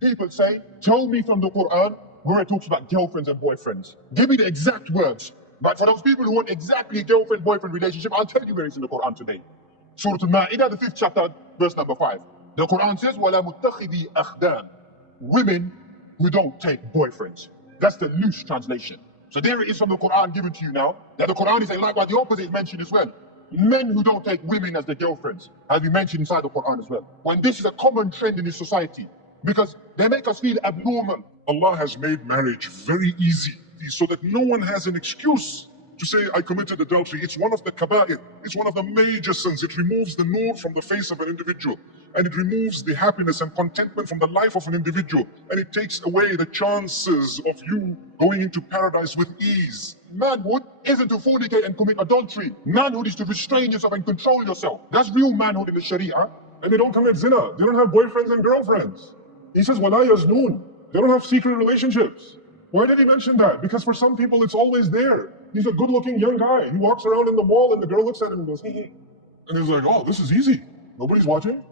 People say, tell me from the Quran where it talks about girlfriends and boyfriends. Give me the exact words. But for those people who want exactly a girlfriend-boyfriend relationship, I'll tell you where it's in the Quran today. Surah Al-Ma'idah, the 5th chapter, verse number 5. The Quran says, وَلَا مُتَّخِذِي أَخْدَانٍ. Women who don't take boyfriends. That's the loose translation. So there it is from the Quran given to you now, that the Quran is saying likewise the opposite is mentioned as well. Men who don't take women as their girlfriends has been mentioned inside the Quran as well. When this is a common trend in this society, because they make us feel abnormal. Allah has made marriage very easy so that no one has an excuse to say, I committed adultery. It's one of the kaba'ir. It's one of the major sins. It removes the nur from the face of an individual. And it removes the happiness and contentment from the life of an individual. And it takes away the chances of you going into paradise with ease. Manhood isn't to fornicate and commit adultery. Manhood is to restrain yourself and control yourself. That's real manhood in the Sharia. And they don't commit zina. They don't have boyfriends and girlfriends. He says, وَلَا يَزْنُونَ. They don't have secret relationships. Why did he mention that? Because for some people, it's always there. He's a good-looking young guy. He walks around in the mall and the girl looks at him and goes, hee. And he's like, oh, this is easy. Nobody's watching.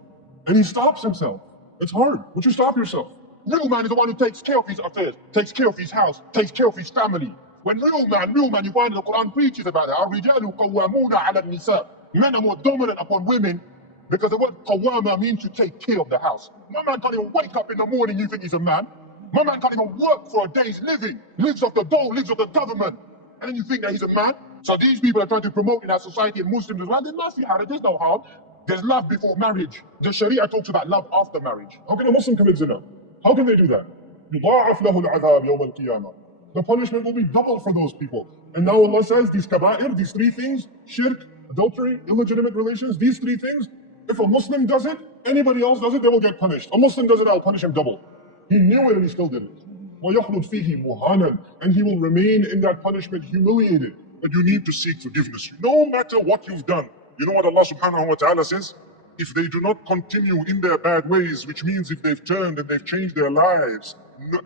And he stops himself. It's hard. Would you stop yourself? Real man is the one who takes care of his affairs, takes care of his house, takes care of his family. When real man, you find the Quran preaches about it. الرِّجَالُ قَوَّامُونَ عَلَى النِّسَاءِ. Men are more dominant upon women because the word qawwama means to take care of the house. My man can't even wake up in the morning, you think he's a man. My man can't even work for a day's living. Lives off the dole, lives off the government. And then you think that he's a man? So these people are trying to promote in our society and Muslims as well. There must be harm, there's no harm. There's love before marriage. The Sharia talks about love after marriage. How can a Muslim commit zina? How can they do that? يُضَاعَفْ لَهُ الْعَذَابِ يَوْمَ الْقِيَامَةِ. The punishment will be double for those people. And now Allah says these kaba'ir, these three things, shirk, adultery, illegitimate relations, these three things, if a Muslim does it, anybody else does it, they will get punished. A Muslim does it, I'll punish him double. He knew it and he still did it. وَيَخْلُدْ فِيهِ مُهَانًا. And he will remain in that punishment humiliated. But you need to seek forgiveness. No matter what you've done. You know what Allah subhanahu wa ta'ala says? If they do not continue in their bad ways, which means if they've turned and they've changed their lives,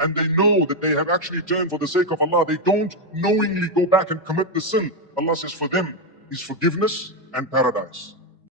and they know that they have actually turned for the sake of Allah, they don't knowingly go back and commit the sin. Allah says for them is forgiveness and paradise.